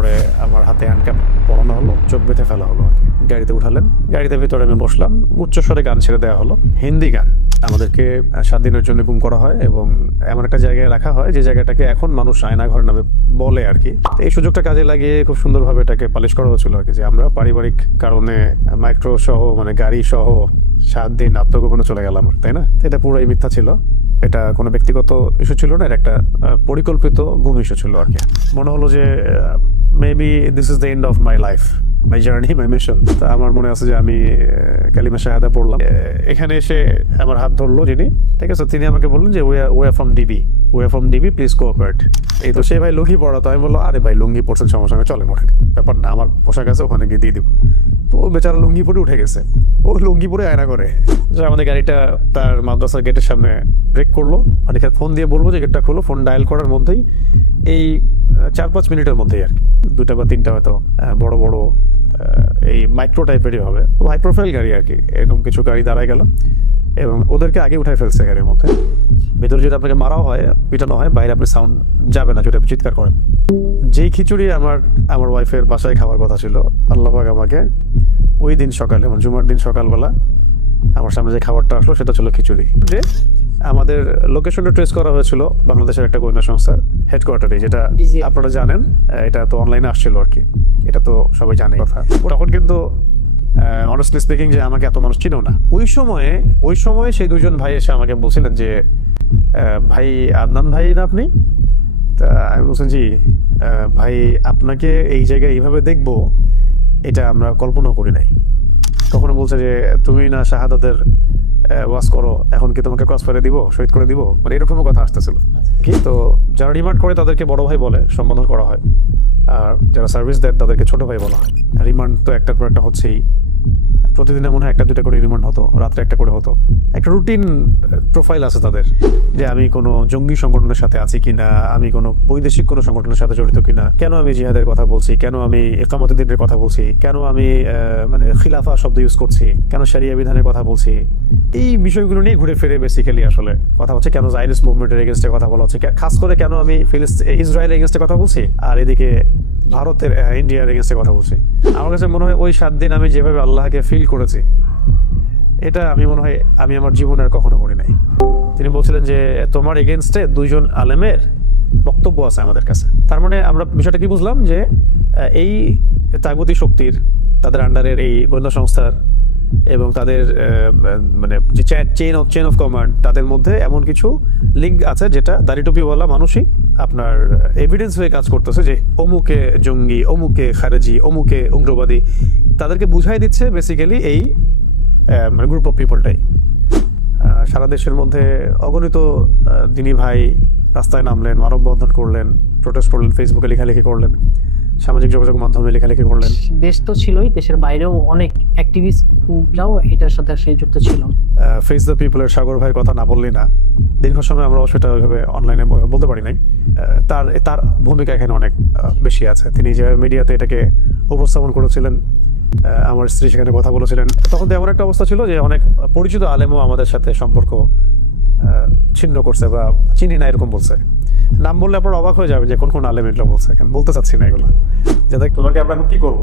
তারপরে আমার হাতে হ্যান্ডক্যাপ পরানো হলো, চোখ বেঁধে ফেলা হলো আর কি। গাড়িতে উঠালেন, গাড়িতে ভিতরে আমি বসলাম, উচ্চস্বরে গান ছেড়ে দেওয়া হলো, হিন্দি গান। আমাদেরকে 7 দিনের জন্য গুম করা হয় এবং এমন একটা জায়গায় রাখা হয় যে জায়গাটাকে এখন মানুষ আয়নাঘর নামে বলে আর কি। এই সুযোগটা কাজে লাগিয়ে খুব সুন্দরভাবে এটাকে পালিশ করা হচ্ছিল আর কি, যে আমরা পারিবারিক কারণে মাইক্রো সহ মানে গাড়ি সহ 7 দিন আত্মগোপনে চলে গেলাম, তাই না? এটা পুরোই মিথ্যা ছিল। এটা কোনো ব্যক্তিগত ইস্যু ছিল না, এটা একটা পরিকল্পিত গুম ইস্যু ছিল আর কি। মনে হলো যে maybe this is the end of my life, my journey, my mission. তা আমার মনে আছে যে আমি কালিমা শাহাদা পড়লাম। এখানে এসে আমার হাত ধরলো যিনি, ঠিক আছে, তিনি আমাকে বললেন যে we are from DB, please cooperate. এই তো সে ভাই লুঙ্গি পড়া, তো আমি বললাম আরে ভাই লুঙ্গি পড়ছেন সমস্যা নেই, চলে মোটে ব্যাপার না, আমার পোশাক আছে ওখানে গিয়ে দিয়ে দিব। তো ও বেচারা লুঙ্গি পরে উঠে গেছে, ও লুঙ্গি পরে আয়না করে। যে আমাদের গাড়িটা তার মাদ্রাসার গেটের সামনে ব্রেক করলো, আর এখানে ফোন দিয়ে বলবো যে গেটটা খোলো। ফোন ডায়াল করার মধ্যেই এই 4-5 মিনিটের মধ্যেই আর কি 2টা বা 3টা হয়তো বড় বড় এই মাইক্রো টাইপেরই হবে, হাই প্রোফাইল গাড়ি আর কি, এরকম কিছু গাড়ি দাঁড়ায় গেল এবং ওদেরকে আগে উঠাই ফেলছে গাড়ির মধ্যে। ভেতরে যদি আপনাকে মারাও হয়, পিটানো হয়, বাইরে আপনি সাউন্ড যাবে না যদি আপনি চিৎকার করেন। যেই খিচুড়ি আমার ওয়াইফের বাসায় খাওয়ার কথা ছিল, আল্লাহ পাক আমাকে ওই দিন সকালে মানে জুমার দিন সকালবেলা আমার সামনে যে খাবারটা আসলো সেটা ছিল খিচুড়ি। যে আমাদের লোকেশনটা ট্রেস করা হয়েছিল বাংলাদেশের একটা গোয়েন্দা সংস্থার হেডকোয়ার্টারে, যেটা আপনারা জানেন, এটা তো অনলাইনে আসছিল আর কি, এটা তো সবাই জানে কথা। তখন কিন্তু অনেস্টলি স্পিকিং যে আমাকে এত মানুষ চিনেও না। ওই সময়ে সেই 2জন ভাই এসে আমাকে বলছিলেন যে ভাই আদনান ভাই না আপনি? তা আমি বলছেন জি ভাই, আপনাকে এই জায়গায় এইভাবে দেখবো এটা আমরা কল্পনা করি নাই। কখনো বলছে যে তুমি না শাহাদাতের ওয়াজ করো, এখন কি তোমাকে ক্রস ফায়ারে দিব, শহীদ করে দিব, মানে এরকমও কথা আসতেছিল কি। তো যারা রিমান্ড করে তাদেরকে বড় ভাই বলে সম্বোধন করা হয়, আর যারা সার্ভিস দেয় তাদেরকে ছোট ভাই বলা হয়। রিমান্ড তো একটার পর একটা হচ্ছেই, প্রতিদিনে মনে হয় 1-2টা করে রিমান্ড হতো, রাত্রে 1টা করে হতো। একটা রুটিন প্রোফাইল আছে তাদের, যে আমি কোনো জঙ্গি সংগঠনের সাথে আছি কিনা, আমি কোনো বৈদেশিক কোনো সংগঠনের সাথে জড়িত কিনা, কেন আমি জিহাদের কথা বলছি, কেন আমি ইকামতের দিনের কথা বলছি, কেন আমি মানে খিলাফা শব্দ ইউজ করছি, কেন শরিয়া বিধানের কথা বলছি, এই বিষয়গুলো নিয়ে ঘুরে ফিরে বেসিক্যালি আসলে কথা হচ্ছে। কেন জাইনিস্ট মুভমেন্টের এগেনস্টে কথা বলা হচ্ছে, খাস করে কেন আমি ইসরায়েলের এগেনস্টে কথা বলছি, আর এদিকে ভারতের ইন্ডিয়ার এগেনস্টে কথা বলছি। আমার কাছে মনে হয় ওই 7 দিন আমি যেভাবে আল্লাহকে ফিল করেছি, এটা আমি মনে হয় আমি আমার জীবনে আর কখনো করি নাই। তিনি বলছিলেন যে তোমার এগেনস্টে 2জন আলেমের বক্তব্য আছে আমাদের কাছে। তার মানে আমরা বিষয়টা কি বুঝলাম, যে এই তাগুতি শক্তির, তাদের আন্ডারের এই গোয়েন্দা সংস্থার এবং তাদের মানে যে চেইন অফ কমান্ড, তাদের মধ্যে এমন কিছু লিঙ্ক আছে যেটা দাড়ি টুপিওয়ালা মানুষই আপনার এভিডেন্স হয়ে কাজ করতেছে, যে অমুকে জঙ্গি, অমুকে খারেজি, অমুকে উগ্রবাদী, তাদেরকে বুঝাই দিচ্ছে বেসিক্যালি এই মানে গ্রুপ অফ পিপলটাই। সারা দেশের মধ্যে অগণিত দিনী ভাই রাস্তায় নামলেন, মানববন্ধন করলেন, প্রোটেস্ট করলেন, ফেসবুকে লেখালেখি করলেন, সামাজিক যোগাযোগ মাধ্যমে লেখালেখি করলেন। দেশ তো ছিলই, দেশের বাইরেও অনেক অ্যাক্টিভিস্টরাও এটার সাথে যুক্ত ছিল। ফেস দ্য পিপলের সাগর ভাইয়ের কথা না বললেই না। দীর্ঘ সময় আমরা সেটা ওইভাবে অনলাইনে বলতে পারি নাই। তার ভূমিকা এখানে অনেক বেশি আছে। তিনি যে মিডিয়াতে এটাকে উপস্থাপন করেছিলেন, আমার স্ত্রী সেখানে কথা বলেছিলেন, তখন তো এমন একটা অবস্থা ছিল যে অনেক পরিচিত আলেমও আমাদের সাথে সম্পর্ক ছিন্ন করছে বা চিনি না এরকম বলছে। নাম বললে আপনার অবাক হয়ে যাবে যে কোন কোন আলেম এগুলো বলছে, কেন বলতে চাচ্ছি না এগুলো। যাতে তোমাকে আমরা কি করবো,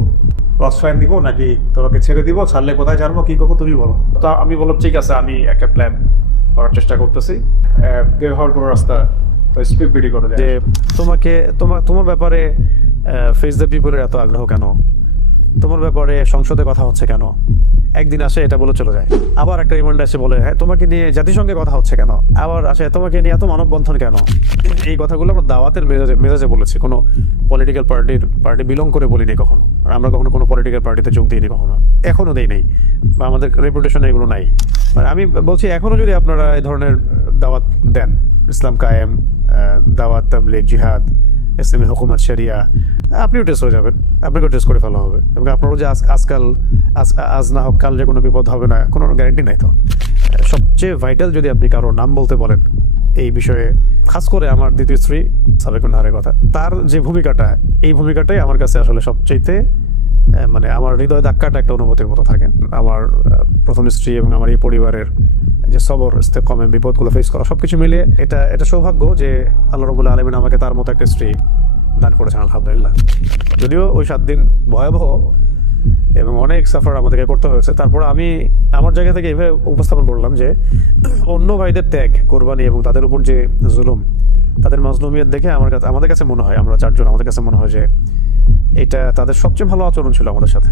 ক্রস ফায়ার দিব নাকি তোমাকে ছেড়ে দিব, ছাড়লে কোথায় জানবো, কি করবো তুমি বলো। তা আমি বললাম ঠিক আছে, আমি একটা প্ল্যান করার চেষ্টা করতেছি, বের হওয়ার কোনো রাস্তা স্পিড বিডি করে যে তোমার ব্যাপারে ফেস দ্য পিপলের এত আগ্রহ কেন, তোমার ব্যাপারে সংসদে কথা হচ্ছে কেন, একদিন আসে এটা বলে চলে যায়, আবার একটা রিমান্ড আসে বলে হ্যাঁ তোমাকে নিয়ে জাতিসংঘে কথা হচ্ছে কেন, আবার আসে তোমাকে নিয়ে এত মানববন্ধন কেন। এই কথাগুলো আমরা দাওয়াতের মেজাজে বলেছি, কোনো পলিটিক্যাল পার্টি বিলং করে বলিনি কখনো, আর আমরা কখনো কোনো পলিটিক্যাল পার্টিতে যোগ দিইনি কখনো, এখনো দেই নাই, বা আমাদের রেপুটেশনে এগুলো নাই। মানে আমি বলছি এখনো যদি আপনারা এই ধরনের দাওয়াত দেন, ইসলাম কায়েম, দাওয়াত তাবলীগ, জিহাদ, ইসলামী হুকুমত, শরিয়া, আপনিও টেস্ট হয়ে যাবেন, আপনাকেও টেস্ট করে ফেলা হবে, এবং আপনারও যে আজ না হোক কাল যে কোনো বিপদ হবে না কোনো গ্যারান্টি নাই। তো সবচেয়ে ভাইটাল যদি আপনি কারো নাম বলতে বলেন এই বিষয়ে, খাস করে আমার দ্বিতীয় স্ত্রী সাবেকুন নাহারের কথা, তার যে ভূমিকাটা, এই ভূমিকাটাই আমার কাছে আসলে সবচাইতে মানে আমার হৃদয় ধাক্কাটা একটা অনুভূতির মতো থাকে। আমার প্রথম স্ত্রী এবং আমার এই পরিবারের যে সবর ইস্তেকামে বিপদগুলো ফেস করা, সবকিছু মিলিয়ে এটা সৌভাগ্য যে আল্লাহ রাব্বুল আলামিন আমাকে তার মতো একটা স্ত্রী দান করেছেন আলহামদুলিল্লাহ। যদিও ওই 7 দিন ভয়াবহ এবং অনেক সাফার আমাদেরকে করতে হয়েছে, তারপর আমি আমার জায়গা থেকে এভাবে উপস্থাপন করলাম যে অন্য ভাইদের ত্যাগ, কোরবানি এবং তাদের উপর যে জুলুম, তাদের মাজলুমিয়ত দেখে আমাদের কাছে মনে হয়, আমরা 4 জন, আমাদের কাছে মনে হয় যে এটা তাদের সবচেয়ে ভালো আচরণ ছিল আমাদের সাথে।